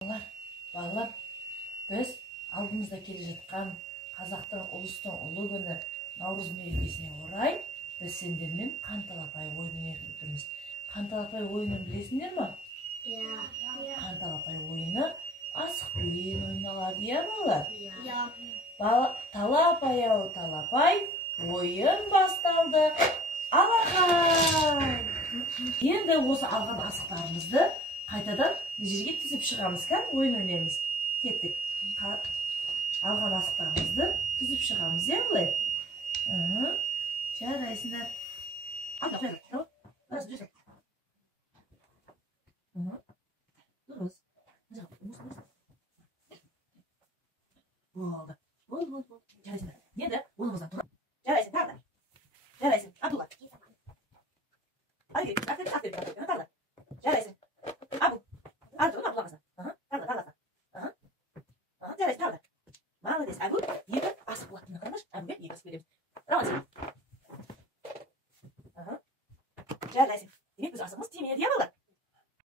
Балалар, біз алдымызда келе жатқан қазақтың ұлыстың ұлы күні Наурыз мерекесіне орай біз сендермен Қанталапай ойынын өткіземіз. Қанталапай ойынын білесіңдер ме? Иә. Қанталапай ойыны асықпен ойналады, иә балалар? Иә. Талапай-ау талапай, ойын басталды. Алақай! Енді осы алған асықтарымызды қайтадан жерге тізіп шығамыз, ойын ойнаймыз. Кеттік. Алған асықтарымызды тізіп шығамыз, иә былай? Жарайсыңдар. Дұрыс. Болды. Болды. Жарайсыңдар. Енді орныңыздан тұрып. Жарайсың, тағы да. Жарайсың. Абдулла. Тағы. Жарайсың. Абу. Артур, Абдуллағыздан. Тағы. Жарайсың, тағы да. Молодец. Абу, екі асық болатынына қараңдаршы. Абуға екі асық береміз. Рамазан. Жарайсың. Демек біз асығымыз тимеді, иә балалар?